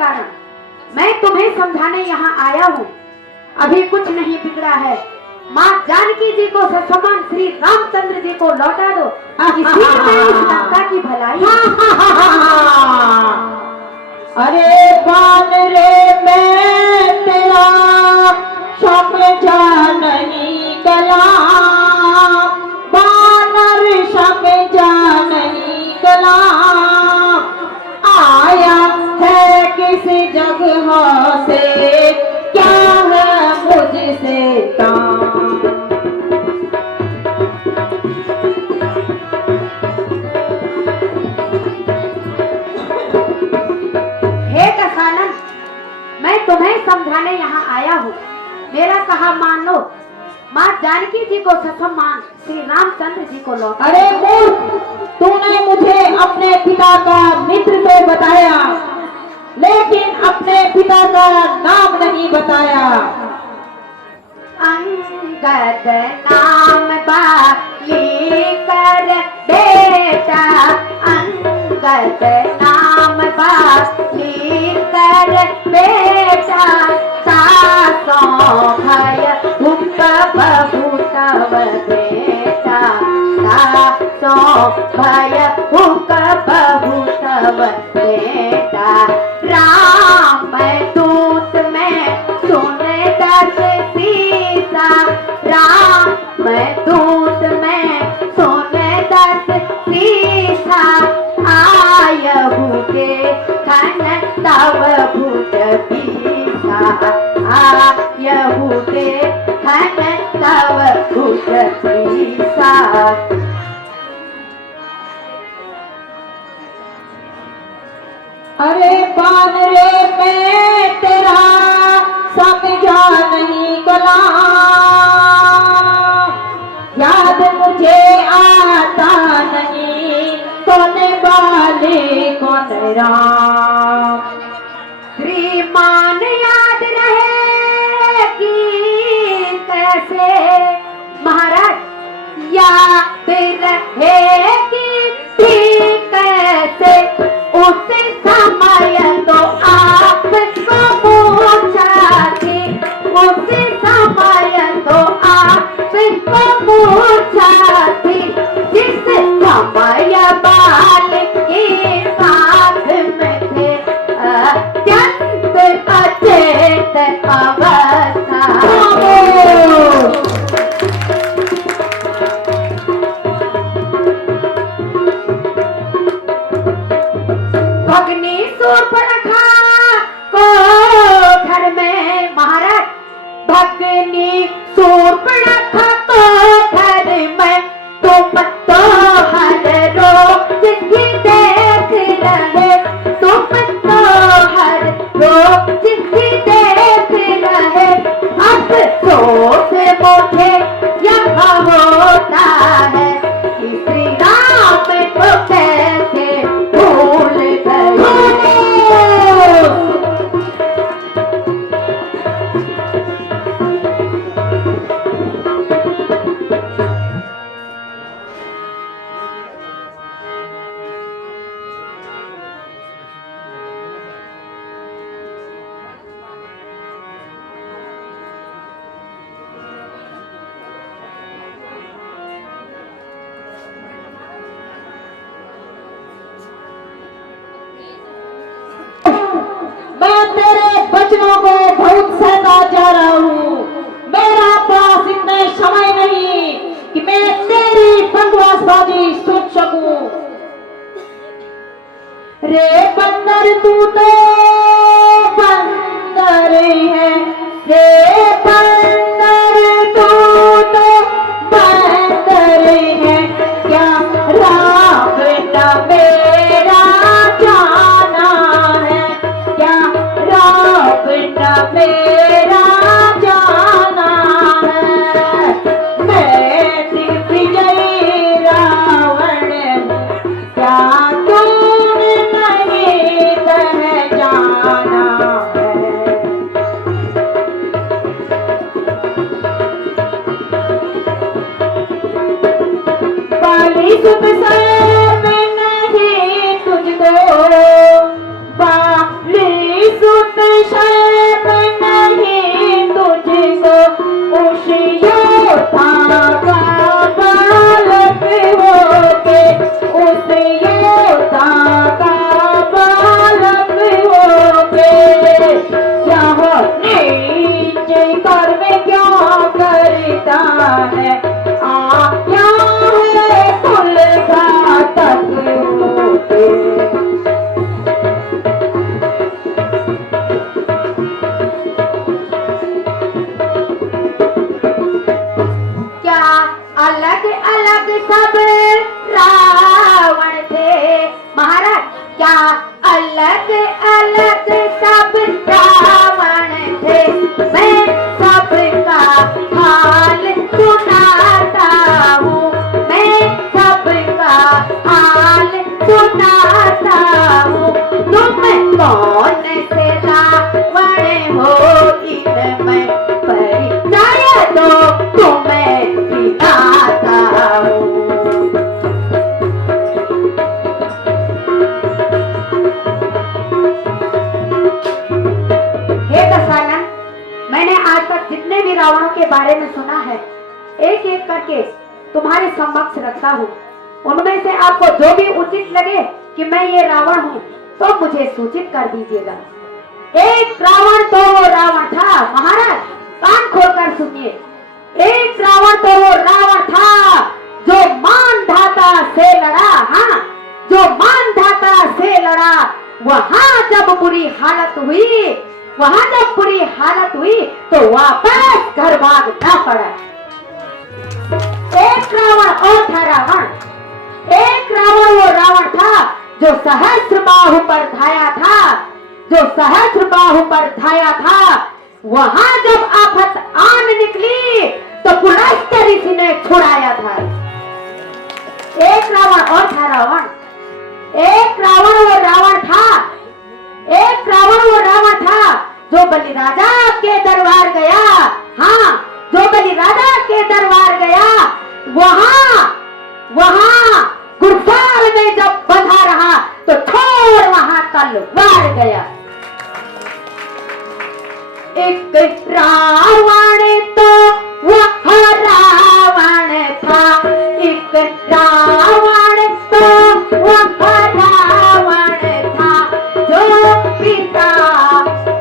कारण मैं तुम्हें समझाने यहाँ आया हूँ। अभी कुछ नहीं बिगड़ा है। माँ जानकी जी को समान श्री रामचंद्र जी को लौटा दो। इसी में इस लंका की भलाई। अरे बान रे मैं तेरा समझा नहीं गला, बानर समझा नहीं गला, आया है किस जगह से, क्या है मुझसे काम। मैं तुम्हें समझाने यहाँ आया हूँ, मेरा कहा मान लो। माँ जानकी जी को समान श्री रामचंद्र जी को लौटा। अरे मूर्ख, तूने मुझे अपने पिता का मित्र तो बताया, लेकिन अपने पिता का नाम नहीं बताया। अंगद नाम बाली कर बेटा, अंगद नाम बाली कर बेटा, सासों भय हुक बहू तव बेटा, सासों भय हुक बहू तव बेटा, राम दूत में सुने दस सीता, राम दूत में सुने दस सीता, आयहु के खन तव भूत पीसा, आयहु के खन तव भूत पीसा। अरे बान रे मैं तेरा समझा नहीं गला, याद मुझे आता नहीं कौन बाले कौन राम। श्रीमान याद रहे कि कैसे महाराज, याद रहे कि कैसे उस समय तो आपको पूछा थी, उस समय तो आपको पूछा थी, जिस समय बाल के साथ में थे अत्यंत अचेत अवस्था। भगनी सूर्पणखा को घर में महाराज, भगनी सूर्पणखा को घर में तुम तो हर रोज ही देख रहे, तुम तो हर रोज ही देख रहे, अब सोच मुझे यहाँ होता है कि श्री राम को कैसे भूल गए। बचनों को बहुत सहता जा रहा हूँ। मेरा पास इतना समय नहीं कि मैं तेरी बकवासबाजी सुन सकूं। रे बंदर तू तो बंदर है, रे बंदर तू तो बंदर है, क्या राम ना मेरा जाना है, क्या राम ना मेरा जाना है। मैं दिग्विजयी रावण क्या तूने नहीं तह जाना है। अलग अलग सब रावण थे। महाराज क्या अलग अलग सब रावण थे, मैं सबका हाल सुनाता हूँ, मैं सबका हाल सुनाता हूँ। तुम कौन से रावण हो इनमें परिचय दो, तुम्हें दिखाता हूँ। हे दशानन, मैंने आज तक जितने भी रावणों के बारे में सुना है, एक एक करके तुम्हारे समक्ष रखता हूँ। उनमें से आपको जो भी उचित लगे कि मैं ये रावण हूँ, तो मुझे सूचित कर दीजिएगा। एक रावण तो वो रावण था, महाराज कान खोलकर सुनिए। एक रावण तो वो रावण था जो मानधाता से लड़ा। हाँ, जो मानधाता से लड़ा, वहां जब बुरी हालत हुई, वहां जब बुरी हालत हुई तो वापस घर भागना पड़ा। एक रावण और था रावण। एक रावण वो रावण था जो सहस्र बाहु पर धाया था, जो सहस्र बाहु पर धाया था। वहां जब आफत आन निकली तो पुलस्त्य ऋषि ने छुड़ाया था। एक रावण और था रावण। एक रावण वो रावण था, एक रावण वो रावण था जो बलि राजा के दरबार गया। हाँ, जो बलि राजा के दरबार गया, वहां गुरसाल में जब बंधा रहा तो छोड़ वहां तलवार गया। एक रावण तो वह रावण था, एक रावण तो वह रावण था जो पिता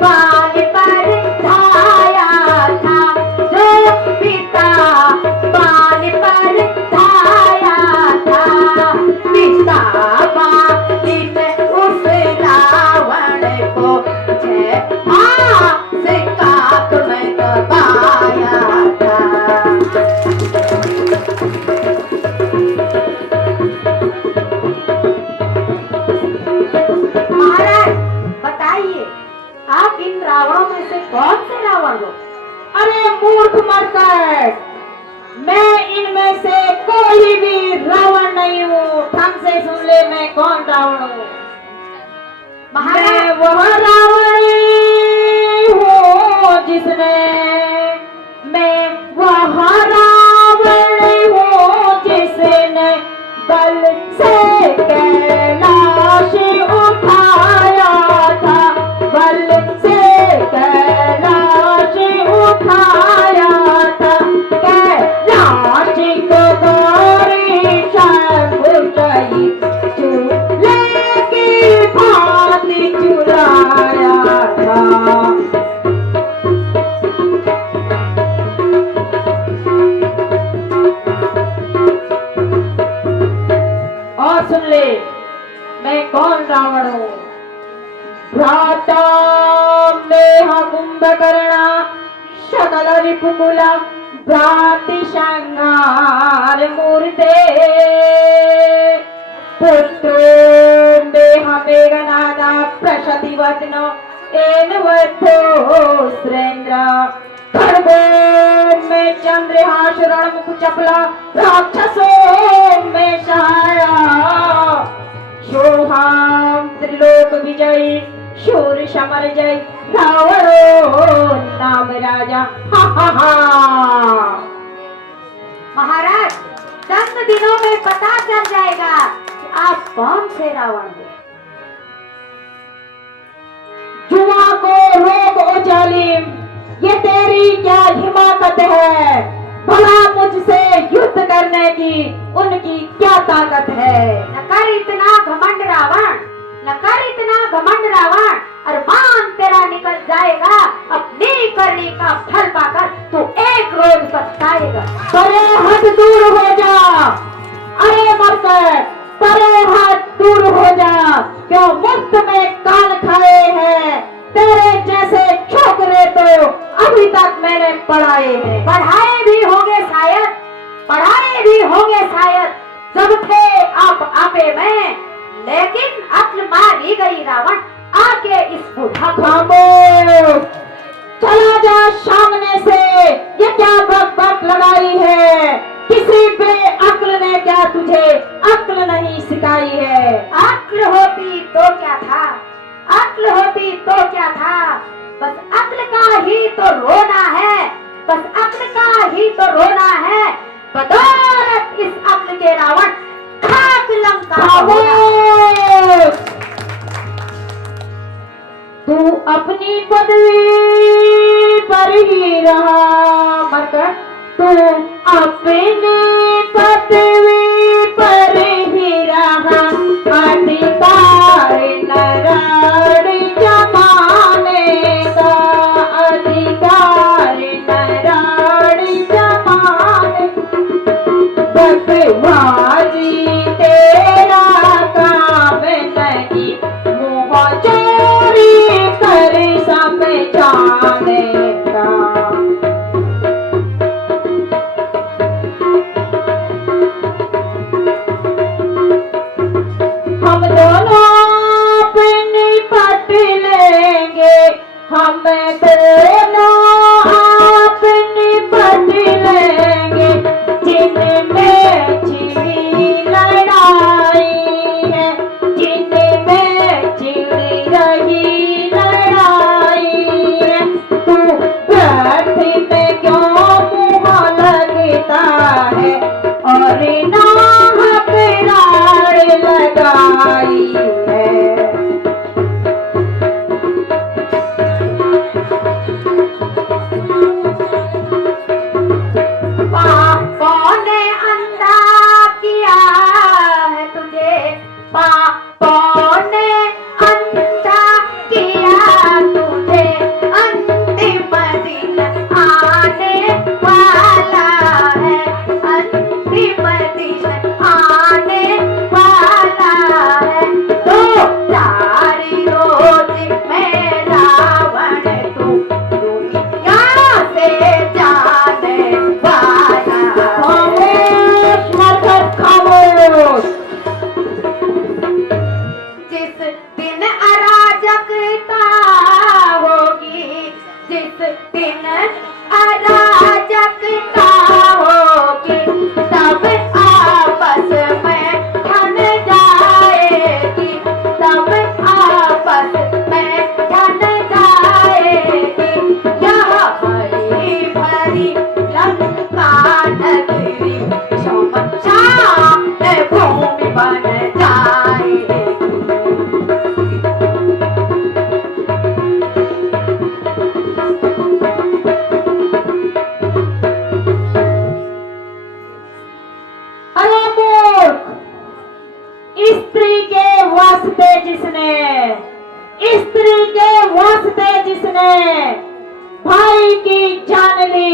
बाल पर धाया था, जो पिता बाल पर धाया था। पिता बाल ने उस रावण को जय से काट में दबाया था। महाराज बताइए, आप इन रावणों में से कौन से रावण हो? अरे मूर्ख मरकर, मैं इनमें से कोई भी रावण नहीं हूँ। ढंग से सुन ले, मैं कौन रावण हूँ। मैं वह रावण हूँ जिसने, मैं वह रावण हूँ जिसने बल से कैलाश उठाया था, बल से कैलाश उठाया था। कैलाश को गौरी शंभु सहित चूल्हे की भांति चुराया था। और सुन ले, मैं कौन रावण हूँ। भ्राता मेह कुंभकर्णा सकल रिपुकुला भ्राति संहार मूर्ते। पुत्रो मेह मेघनादा प्रशति वचनो एन वद्धो सुरेंद्र। खड्गो में चंद्रहास रणमुख चपला राक्षसों में सहाया। सोहाम त्रिलोक विजयी शूर समर जय रावणो नाम राजा। हा हा हा। महाराज 10 दिनों में पता चल जाएगा कि आप कौन से रावण हो। जुआ को रोक ओ जालिम, ये तेरी क्या हिमाकत है। भला मुझसे युद्ध करने की उनकी क्या ताकत है। न कर इतना घमंड रावण, न कर इतना घमंड रावण। अरमान तेरा निकल जाएगा, अपने करने का फल पाकर तू एक रोज पछताएगा। परे हट दूर हो जा, अरे मरकर परे हट दूर हो जा। क्यों मुफ्त में कान खाए हैं, तेरे जैसे छोकरे तो अभी तक मैंने पढ़ाए हैं। पढ़ाए भी होंगे शायद, तभी होंगे शायद जब थे आप आपे में, लेकिन अक्ल मारी गई रावण आके इस बुढ़ा को। खामोश, चला जा सामने से, ये क्या बक बक लगाई है? किसी बेअक्ल ने क्या तुझे अक्ल नहीं सिखाई है? अक्ल होती तो क्या था, अक्ल होती तो क्या था, बस अक्ल का ही तो रोना है, बस अक्ल का ही तो रोना है। बदौलत इस अक्ल के रावण खाक लंका होना। खामोश, तू अपनी पदवी पर ही रहा मरकर, तू अपनी पदवी पर ही रहा, अधिकार नराड़ी जमाने का, अधिकार नराड़ी जमाने, बकवाजी तेरा काम नहीं, मुँह चोरी कर समझाने का। हम दोनों अपनी पट लेंगे, हम दोनों अपनी पट लेंगे, जिनमें छिड़ी लड़ाई है, जिनमें छिड़ी रही लड़ाई है। तू व्यर्थ में क्यों मुँह लगता है और नाहक राड़ लगाई है? पापों ने अंधा किया है तुझे, पापों ने अंधा किया तुझे, अंतिम दिन आने वाला है, अंतिम दिन आने वाला है। तो चारी रोज में रावण तू दुनिया से जाने वाला है। खामोश मरकर खामोश, जिस दिन अराजकता होगी, जिस दिन अराजकता होगी, तब आपस में ठन जाएगी, तब आपस में ठन जाएगी। यह हरी भरी लंका नगरी शमशान भूमि बन जाएगी। अरे मूर्ख, स्त्री के वास्ते जिसने, स्त्री के वास्ते जिसने भाई की जान ली,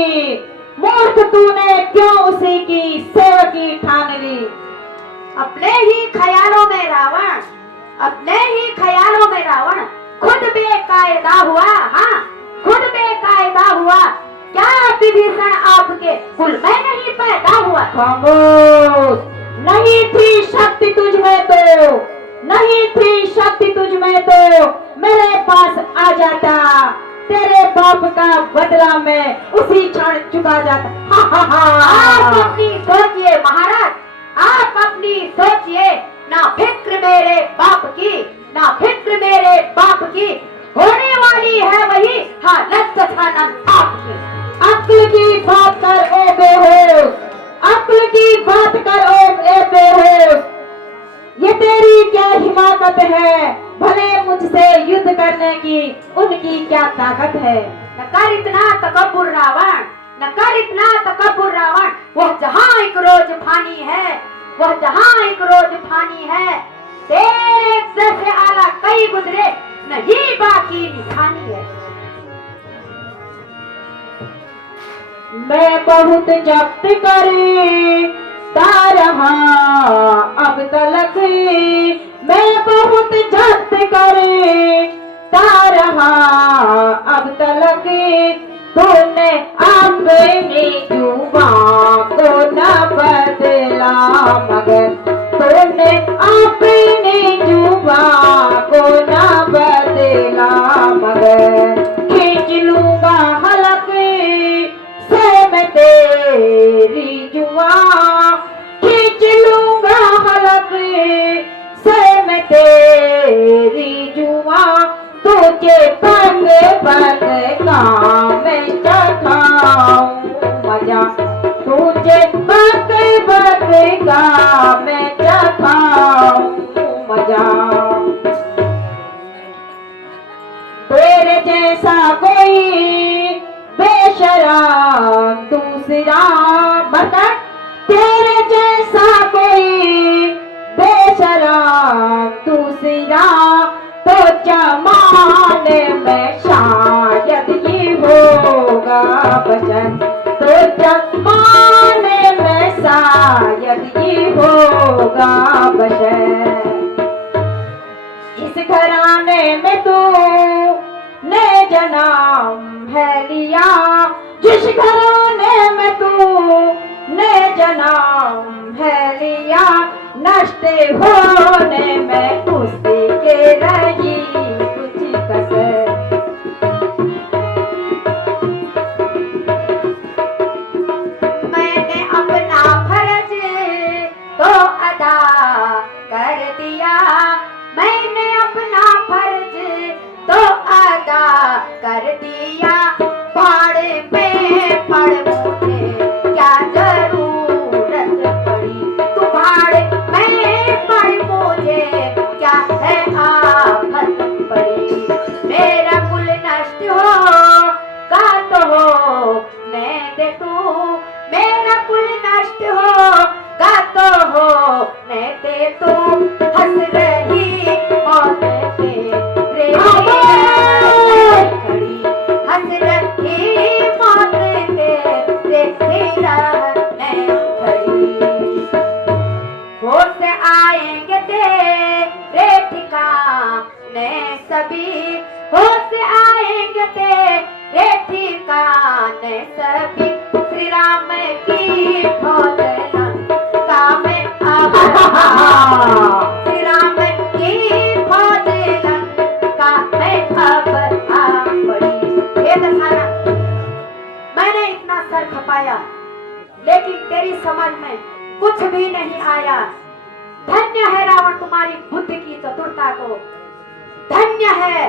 मूर्ख तूने क्यों उसी की सेवकी ठान ली? अपने ही ख्यालों में रावण, अपने ही ख्यालों में रावण खुद बेकायदा हुआ। हाँ, खुद बेकायदा हुआ। क्या विभीषण आपके कुल में नहीं पैदा हुआ? खामोश, नहीं थी शक्ति तुझ में तो, नहीं थी शक्ति तुझ में तो मेरे पास आ जाता, तेरे बाप का बदला मैं उसी क्षण चुका जाता। हा हा आप हा। अपनी सोचिए महाराज, आप अपनी सोचिए। ना फिक्र मेरे बाप की, ना फिक्र मेरे बाप की, होने वाली है वही हालत सनम आपकी। अक्ल की बात कर ओ बेहोश, अक्ल की बात कर ओ बेहोश, ये तेरी क्या हिमाकत है? भले मुझसे युद्ध करने की उनकी क्या ताकत है? न कर इतना तकब्बुर रावण, न कर इतना तकब्बुर रावण। वह जहाँ एक रोज फानी है, वह जहाँ एक रोज फानी है, तेरे जैसे आला कई गुजरे, नहीं बाकी निशानी है। मैं बहुत जब्त करता रहा अब तलक, मैं बहुत जब्त करता रहा अब तलक, तूने अपनी जुबान को न बदला। मगर तूने अपनी जुबान को ना बदला, मगर खींच लूंगा हलक से मैं तेरी जुबान, खींच लूंगा हलक से मैं तेरी जुबान, तुझे पग पग का मैं चखाऊं मजा, तुझे पग पग का मैं चखाऊं मजा। तेरे जैसा कोई बेशरम दूसरा बता, तेरे जैसा कोई बेशरम दूसरा तो जमाने में शायद ये होगा बशर, तो जमाने में शायद ये होगा बशर। इस घराने में तू ने जन्म है लिया, जिस घराने में तू ने जन्म है लिया, नष्ट होने में उसी के रही कुछ कसर। मैंने अपना फर्ज तो अदा कर दिया, मैंने अपना फर्ज तो अदा कर दिया, पहाड़ पे पड़ मुझे क्या जरूरत पड़ी, तू पहाड़ में पड़ मुझे क्या है आफत पड़ी, मेरा कुल नष्ट होगा तो हो मैं दे तू, मेरा कुल नष्ट होगा तो हो मैं दे तू, हंस रही मौत तेरे खड़ी, हंस रही मौत तेरे रहने खड़ी। होश आएंगे तेरे ठिकाने सभी, होश आएंगे तेरे ठिकाने सभी, श्री राम की फौज लंका में श्री राम की फौज लंका में अब आ पड़ी। हे दशहरा, मैंने इतना सर खपाया लेकिन तेरी समझ में कुछ भी नहीं आया। धन्य है रावण तुम्हारी बुद्धि की चतुरता को, धन्य है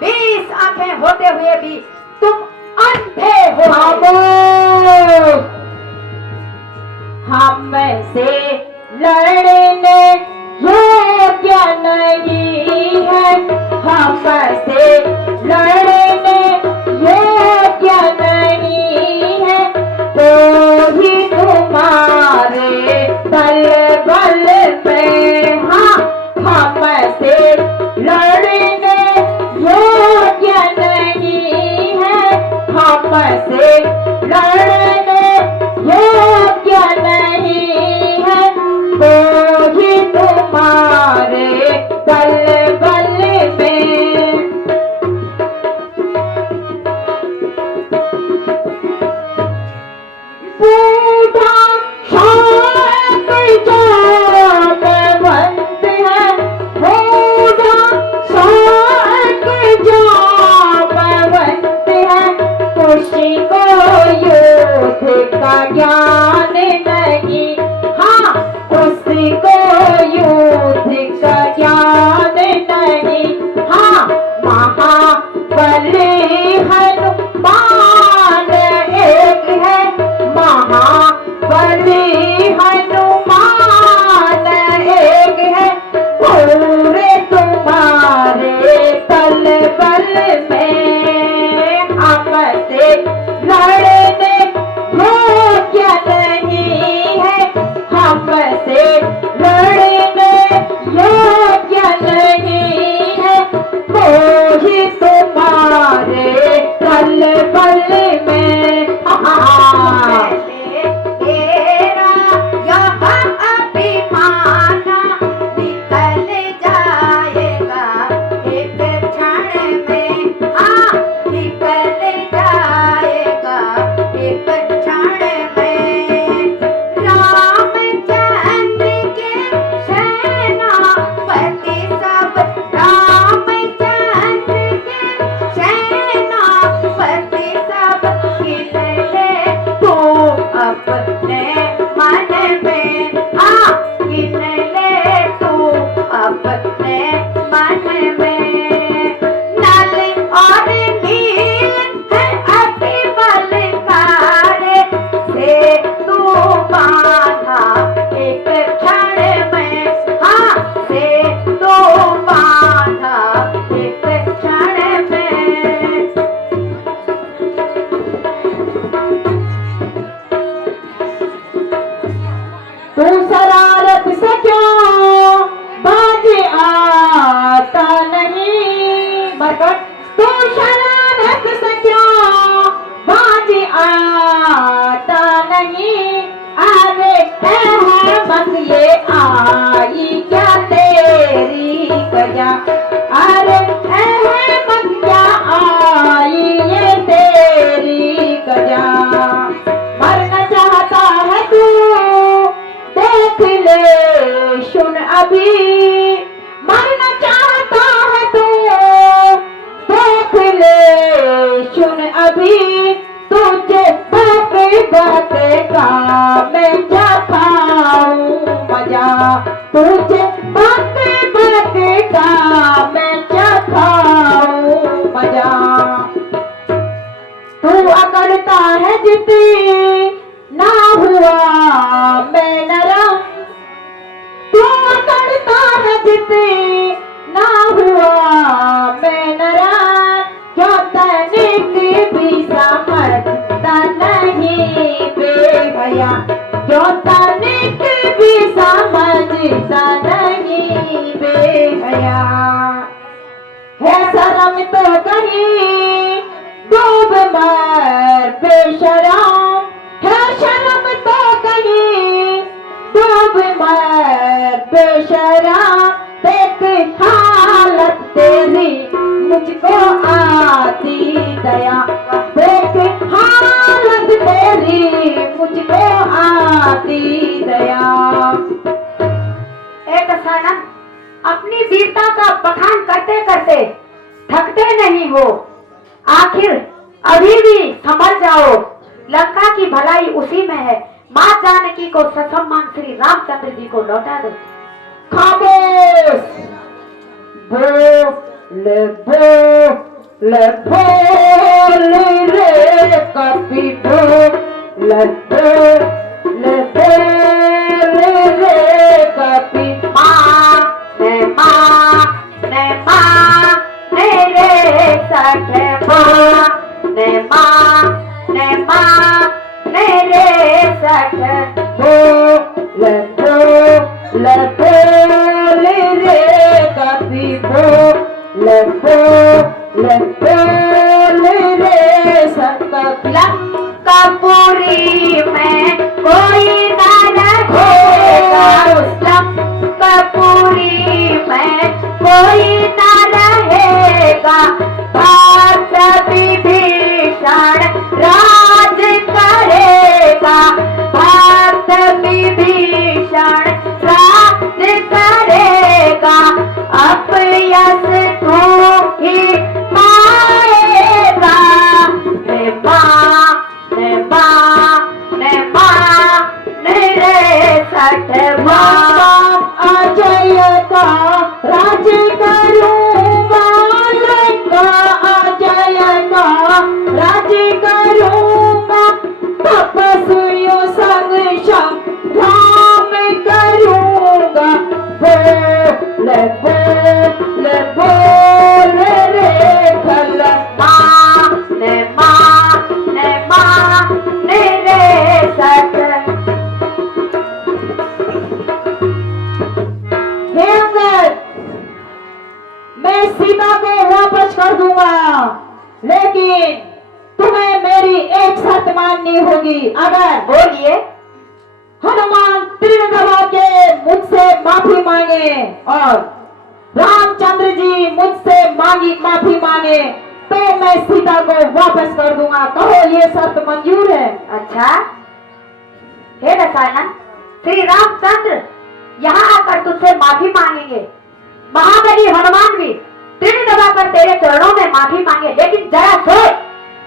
20 आंखें होते हुए भी तुम अंधे हो। हम से लड़ने योग्य नहीं है, हम से लड़ने योग्य नहीं है, तो ही तुम्हारे बल बल में, हाँ हम से लड़ने योग्य नहीं है, हम से लड़ने योग्य नहीं है, तो ही तुम्हारे बल बल में। अभी मरना चाहता है तो देख ले सुन अभी तुझे बातें बातें का मैं क्या खाऊं मजा तुझे बातें बातें का मैं क्या खाऊं मजा तू अकड़ता है जितनी ना हुआ मैं नरम तू अकड़ता है जितनी ना हुआ मैं नरम क्यों तनिक भी समझता नहीं बेहया क्यों तनिक भी समझता नहीं बेहया है शर्म तो कहीं डूब मर बेशरम है शर्म तो कहीं डूब मर बेशरम देख हालत तेरी मुझको आती दया देख हालत तेरी मुझको आती दया। एक सनम अपनी वीरता का बखान करते करते थकते नहीं हो, आखिर अभी भी संभल जाओ, लंका की भलाई उसी में है। माँ जानकी को ससम्मान श्री रामचंद्र जी को लौटा दो। खामोश बोल बोल रे कपी बोल रे कपी माँ मेरे सठ माँ मेरे सठ बोल रे कपी बोल रे सकप लंकापुरी में कोई ना रहेगा, लंकापुरी में कोई ना रहेगा, भक्त विभीषण राज करेगा, भक्त विभीषण राज करेगा, अपयश तू ही पाएगा। मेरे सठ अजय का राज करूंगा लंका अजय का राज करूंगा तपस्वियों संग संग्राम करूंगा बोल रे खल मेरे सठ मैं सीता को वापस कर दूंगा लेकिन तुम्हें मेरी एक शर्त माननी होगी। अगर बोलिए। हनुमान तीर दबा के मुझसे माफी मांगे और रामचंद्र जी मुझसे माफी मांगे तो मैं सीता को वापस कर दूंगा। कहो ये शर्त मंजूर है? अच्छा, हे रसायन, श्री रामचंद्र यहाँ आकर तुझसे माफी मांगेंगे। महाबली हनुमान भी तीर दबाकर तेरे चरणों में माफी मांगे, लेकिन जरा सोच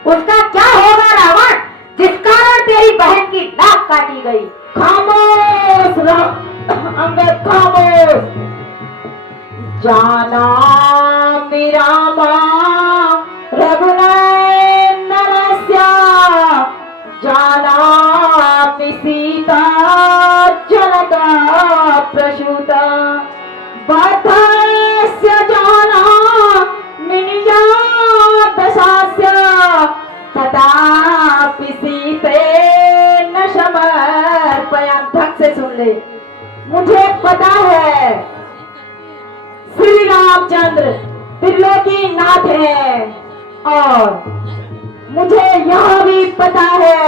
उसका क्या होगा रावण, जिस कारण तेरी बहन की नाक काटी गई। खामोश अंगद खामोश। जाना मेरा माँ रघुनंदन जाना सीता जनका प्रसूता बथस्य जाना निजा दशास्य तथापि सीते न समर्पया। ढंग से सुन ले, मुझे पता है श्री रामचंद्र त्रिलोकी नाथ है और मुझे यह भी पता है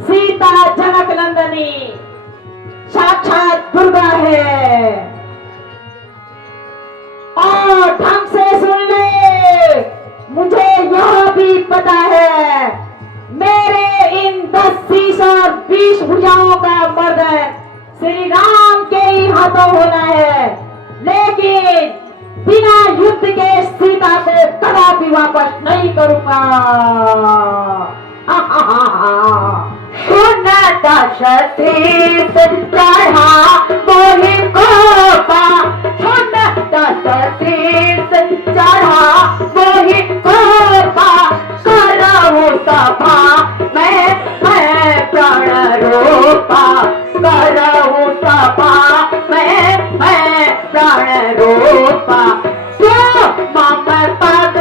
सीता जनक नंदनी साक्षात दुर्गा है। और ढंग से सुन ले, मुझे यह भी पता है मेरे इन 10 शीश और 20 भुजाओं का मर्दन श्री राम के ही विवाह तो होना है, लेकिन बिना युद्ध के सीता को कदापि वापस नहीं करूंगा। सुन दशतीस चढ़ा मोहि कोपा, सुन दशतीस चढ़ा मोहि कोपा, करहु सभा मैं प्राण रोपा, करहु सभा मैं प्राण रोपा। जो मम पग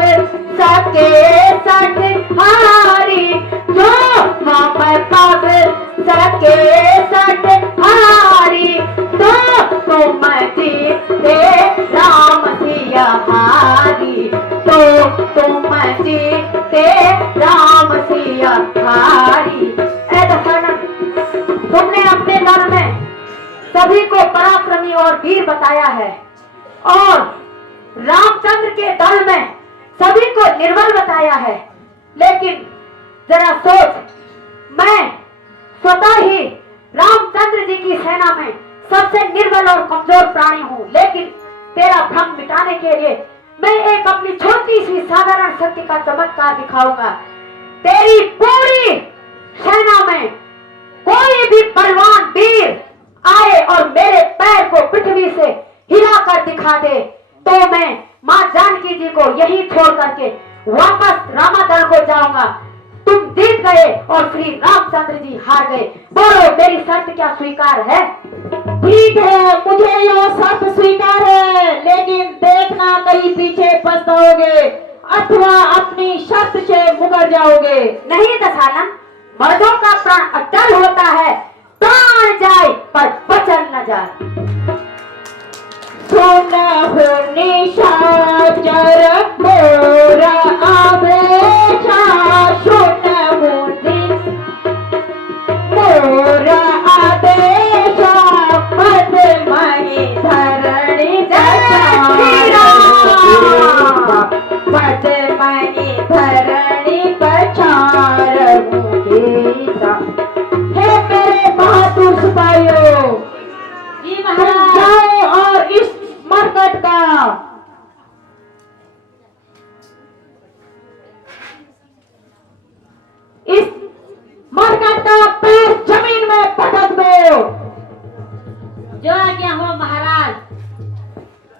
सके सठहारी, जो मम पग सके सठहारी, तो तुम जीते राम सिया हारी, तो तुम जीते राम सिया हारी। तुमने अपने मन में सभी को पराक्रमी और वीर बताया है और रामचंद्र के दल में सभी को निर्बल बताया है, लेकिन जरा सोच, मैं स्वतः ही रामचंद्र जी की सेना में सबसे निर्बल और कमजोर प्राणी हूँ, लेकिन तेरा भ्रम मिटाने के लिए मैं एक अपनी छोटी सी साधारण शक्ति का चमत्कार दिखाऊंगा। तेरी पूरी सेना में कोई भी बलवान वीर आए और मेरे पैर को पृथ्वी से हिला कर दिखा दे, तो मैं माँ जानकी जी को यही छोड़ करके वापस रामादल को जाऊंगा। तुम जीत गए और श्री रामचंद्र जी हार गए। बोलो, मेरी शर्त क्या स्वीकार है? ठीक है, मुझे यह शर्त स्वीकार है, लेकिन देखना कहीं पीछे पछताओगे अथवा अपनी शर्त से मुकर जाओगे। नहीं दशानन, मर्दों का प्राण अटल होता है, प्राण जाए पर वचन न जाए। सुन हो निशाचर मोरा आवेशा, सुन हो मोरा आदेशा, पद मही धरणी पछाड़, पद मही धरणी पछाड़ गीता। हे मेरे बहादुर सिपाहियों, जी महाराज, जाओ और इस मरकट का पैर जमीन में पटक दो। जो आज्ञा हो महाराज।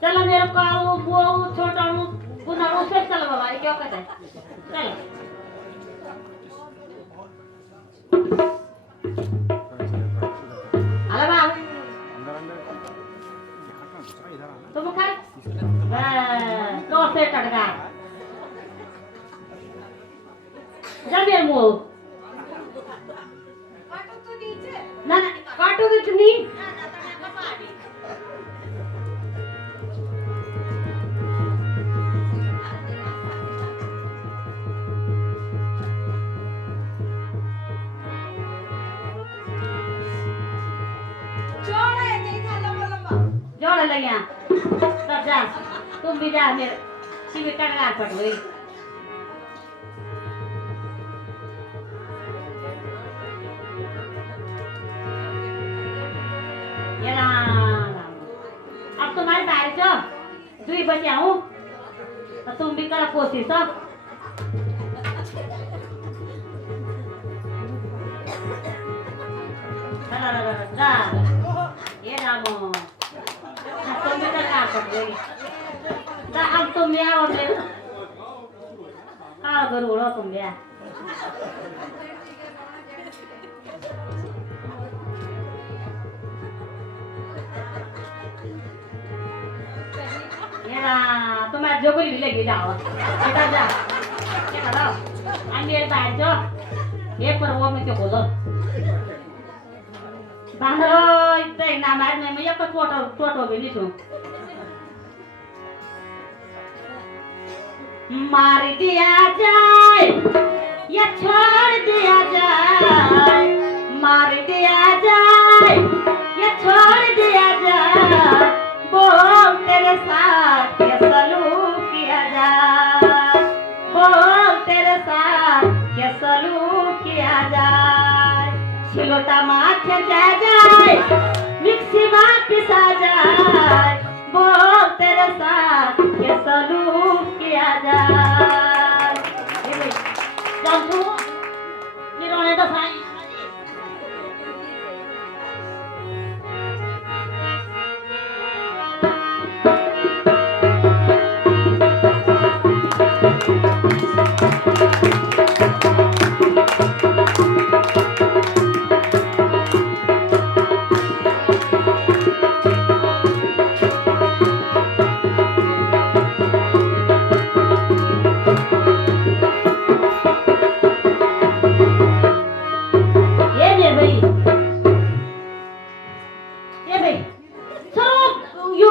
चलो मेरे को वो छोटा गुना उसे चलो बाबा, ये क्या कहते हैं, चलो। अरे बा तुम खाए तो से टटका जल्दी मुंह ना ना काटो तो चुनी जोड़ लगिया तब जा तुम भी जा मेरे शिविर टटका पड़ गई। अब तुम्हारे बाहर चो दुई बजे आऊं तो तुम भी करो कोशिश हो। ये रामो तुम भी टटका पड़ गई। अब तुम भी आओ मेरे हाँ जरूर हो तुम भी आ। तुम्हारे जोगली भी लगी जाओ बेटा जा क्या करो हम मेरे बाहर जो ये पर वो में क्यों बोलो बाहर इतने नामार में मैं ये को छोटो भी नहीं छू मार दिया जाए या छोड़ दिया जाए, मार दिया जाए या छोड़ दिया जाए, बोल तेरे साथ क्या सलूक किया जाए, बोल तेरे साथ क्या सलूक किया जाए। छिलोटा माथे जा जाए मिक्सी वापिस आ जाए। ए भाई सरो यो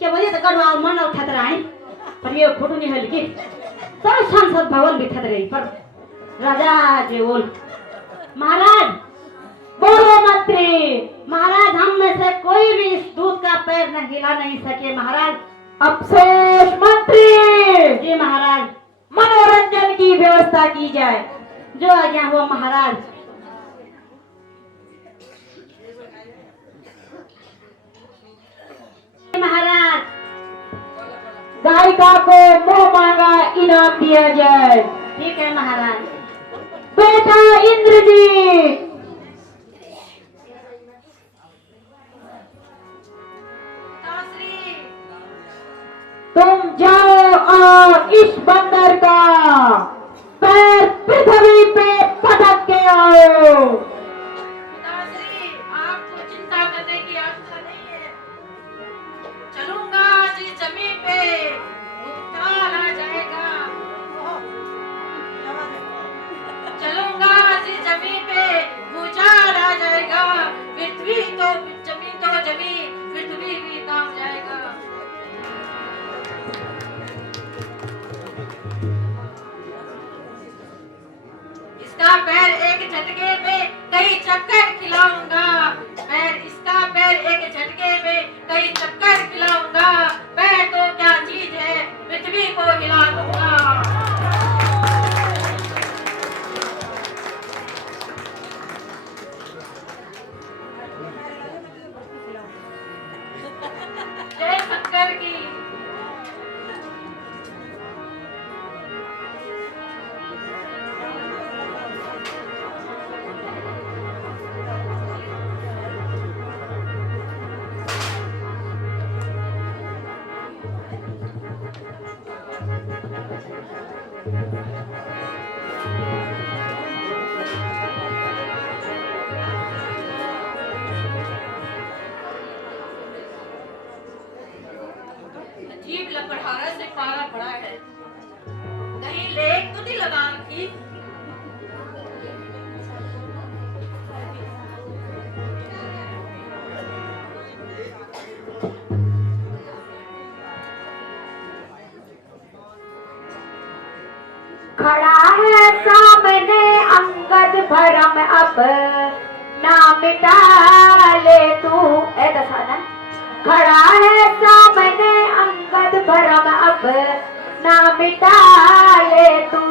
के भन्छ त गडवा मन उठात रहे पर यो फोटो नहीं है कि सरो सांसद भवन भी थत रही पर राजा जी बोल महाराज बोलो मंत्री। महाराज हम में से कोई भी इस दूध का पैर न हिला नहीं सके महाराज। अफसोस मंत्री। जी महाराज। मनोरंजन की व्यवस्था की जाए। जो आज्ञा हो महाराज। महाराज गायिका को मुंह मांगा इनाम दिया जाए। ठीक है महाराज। बेटा इंद्रजीत तुम जाओ और इस बंदर का पैर पृथ्वी पे पटक के आओ। पिताश्री, आपको चिंता करने की आवश्यकता नहीं है। चलूंगा जी जमीन पे, भूचाल आ जाएगा। चलूंगा जी जमीन पे, भूचाल आ जाएगा। पृथ्वी तो जमीन, पृथ्वी भी काम जाएगा। इसका पैर एक झटके में कई चक्कर खिलाऊंगा। इसका पैर एक झटके में कई चक्कर खिलाऊंगा। पैर तो क्या चीज है, पृथ्वी को हिला दूंगा। जय शंकर की। अजीब लकड़हारा से पारा पड़ा है, कहीं लेक तो नहीं लगा रखी। खड़ा है सामने अंगद भरम अब ना मिटा ले तू। ए दसाना खड़ा है सामने अंगद भरम अब ना मिटा ले तू।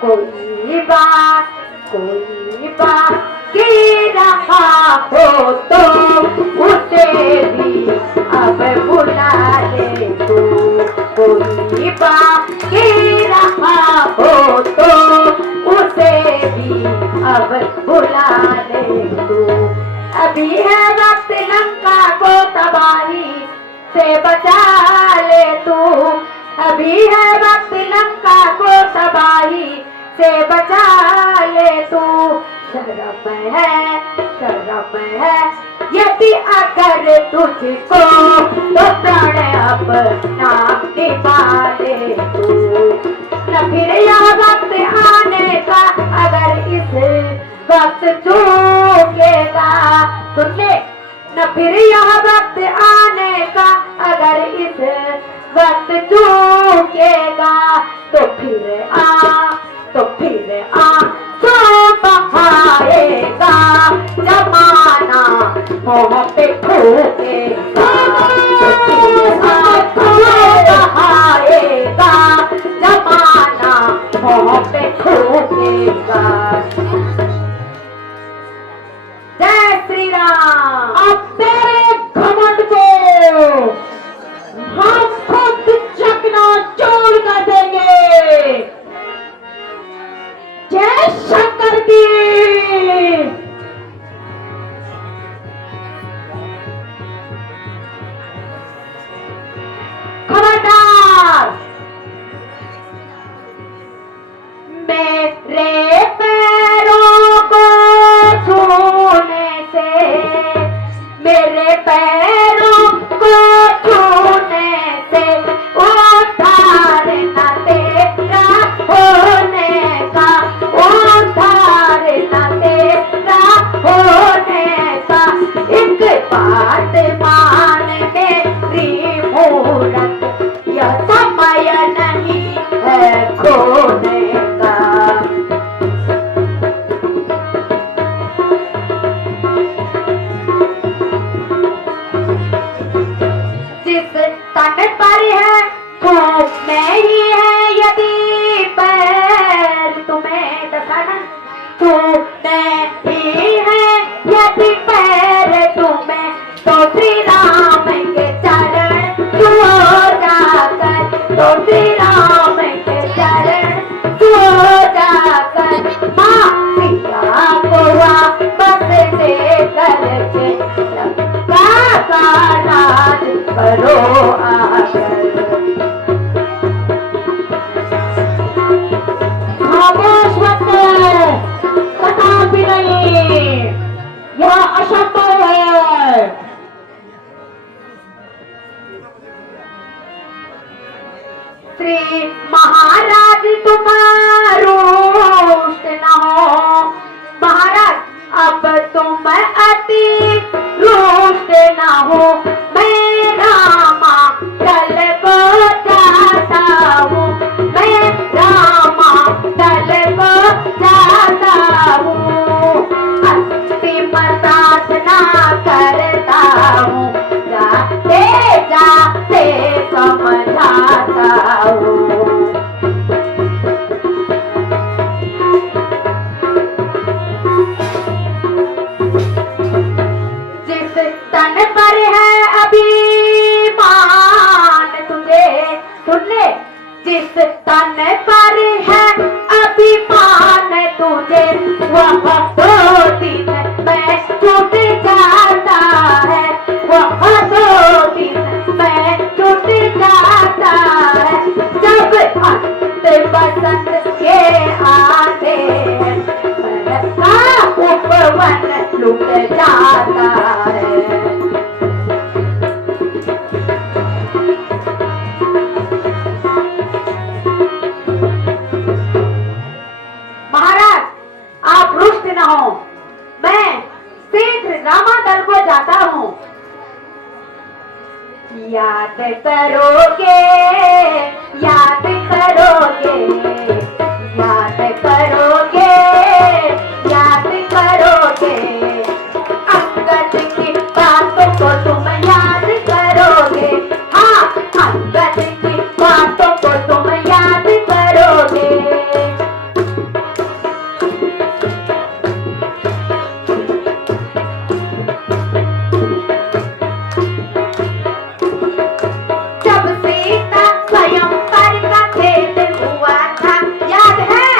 कोई बात की रहा हो तो उसे भी अब बुला ले तू। कोई बात की रहा हो तो उसे भी अब बुला ले तू। अभी है वक्त लंका को तबाही से बचा ले तू। अभी है वक्त लंका को तबाही से बचा ले तू। शर्म है यदि अगर तुझको तो प्राण अपना निभा ले तू। न फिर यह वक्त आने का अगर इस वक्त चूकेगा। सुन ले, न फिर यह वक्त आने का अगर इस वक्त चूकेगा। तो फिर आ सो बहाएगा जमाना मुँह पे ठोकेगा। बहाएगा जमाना मुँह पे ठोकेगा। जय श्री राम। अब तेरे घमंड को हम खुद चकनाचूर कर देंगे। जय शंकर की। खबरदार, मेरे पैरों को छूने से, मेरे पैरों को छूने से उद्धार न तेरा होने का। उद्धार न तेरा होने का। एक बात मूरख यह समय नहीं है खोने का। जिस तन पर है तो मैं ही है, यदि पैर तुम्हें दसन तो मैं ही है, यदि पैर तुम्हें तो श्री राम के चरण छुओ जाकर, तो श्री राम के चरण छुओ जाकर। माँ सीता को वापस दे करके लंका का राज करो आकर। खामोश मत, कथा भी नहीं, यह असंभव है। श्री महाराज तुम रुष्ट न हो, महाराज अब तुम अति रुष्ट न हो। मैं रामा दल को जाता हूँ, मैं रामा दल को जाता हूँ, अंतिम प्रार्थना करता हूँ, जाते जाते समझाता हूँ। जिस तन पर है अभिमान तुझे सुन ले, जिस तन पर है अभिमान तुझे वह दो दिन में छूट जाता है, वह दो दिन में छूट जाता है। जब अंत बसंत के आते हैं मन का उपवन लुट जाता है। महाराज आप रुष्ट न हो, मैं शीघ्र रामादल को जाता हूँ। याद करोगे, याद करोगे, याद करोगे, याद करोगे, अंगद की बातों को तुम याद करोगे। हाँ, अंगद की बातों को तुम याद करोगे। जब सीता स्वयंवर का खेल हुआ था, याद है?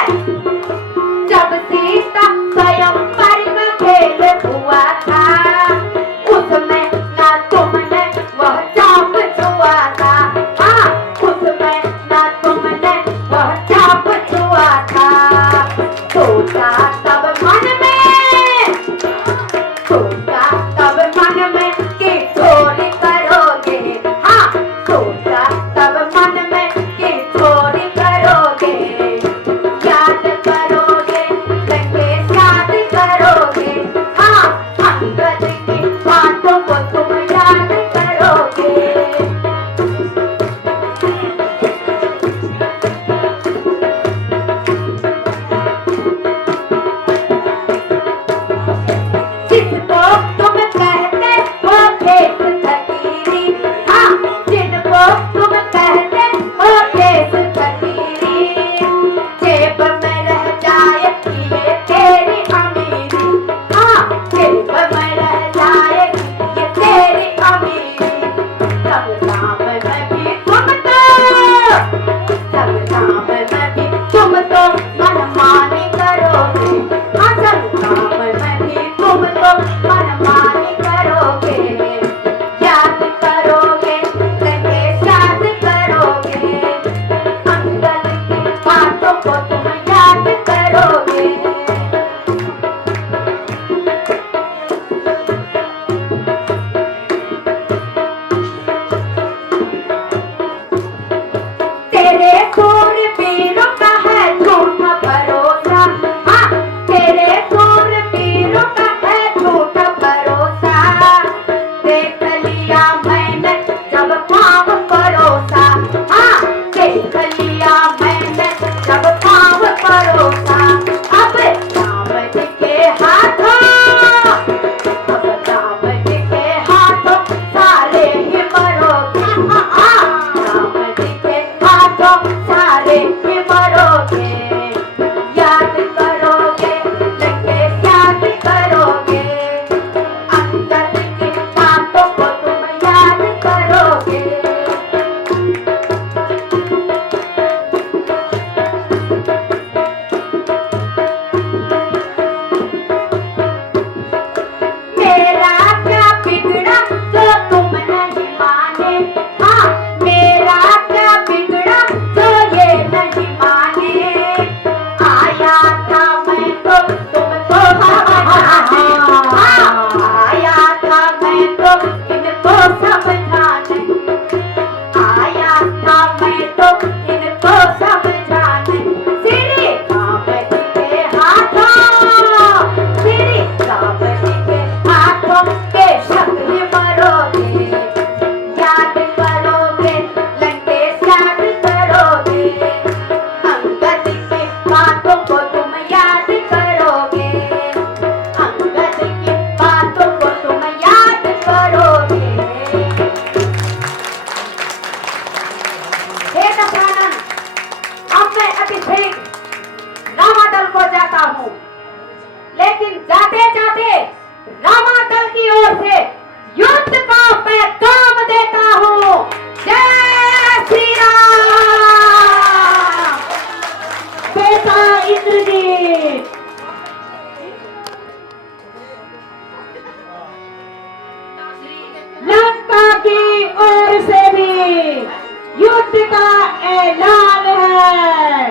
ऐलान है,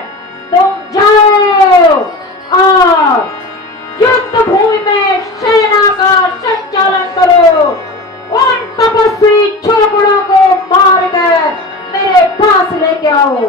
तुम जाओ और युद्ध भूमि में सेना का संचालन करो। उन तपस्वी छोकड़ों को मारकर मेरे पास लेके आओ।